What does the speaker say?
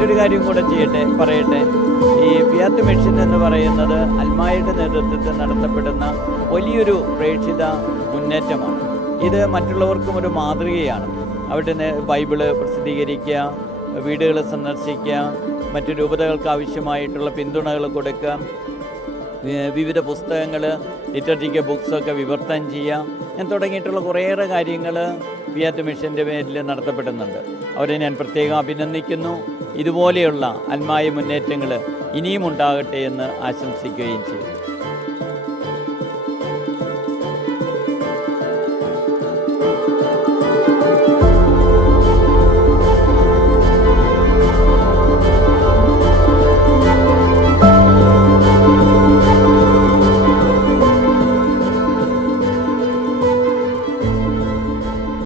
മറ്റൊരു കാര്യം കൂടെ പറയട്ടെ. ഈ ഫിയാത്ത് മിഷൻ എന്ന് പറയുന്നത് അൽമായയുടെ നേതൃത്വത്തിൽ നടത്തപ്പെടുന്ന വലിയൊരു പ്രേക്ഷിത മുന്നേറ്റമാണ്. ഇത് മറ്റുള്ളവർക്കും ഒരു മാതൃകയാണ്. അവരുടെ ബൈബിള് പ്രസിദ്ധീകരിക്കുക, വീടുകൾ സന്ദർശിക്കുക, മറ്റു രൂപതകൾക്ക് ആവശ്യമായിട്ടുള്ള പിന്തുണകൾ കൊടുക്കുക, വിവിധ പുസ്തകങ്ങൾ, ലിറ്ററേച്ചർ ബുക്സൊക്കെ വിവർത്തനം ചെയ്യുക, ഞാൻ തുടങ്ങിയിട്ടുള്ള കുറേയേറെ കാര്യങ്ങൾ ഫിയാത്ത് മിഷൻ്റെ പേരിൽ നടത്തപ്പെടുന്നുണ്ട്. അവരെ ഞാൻ പ്രത്യേകം അഭിനന്ദിക്കുന്നു. ഇതുപോലെയുള്ള അൽമായ മുന്നേറ്റങ്ങൾ ഇനിയും ഉണ്ടാകട്ടെ എന്ന് ആശംസിക്കുകയും ചെയ്തു.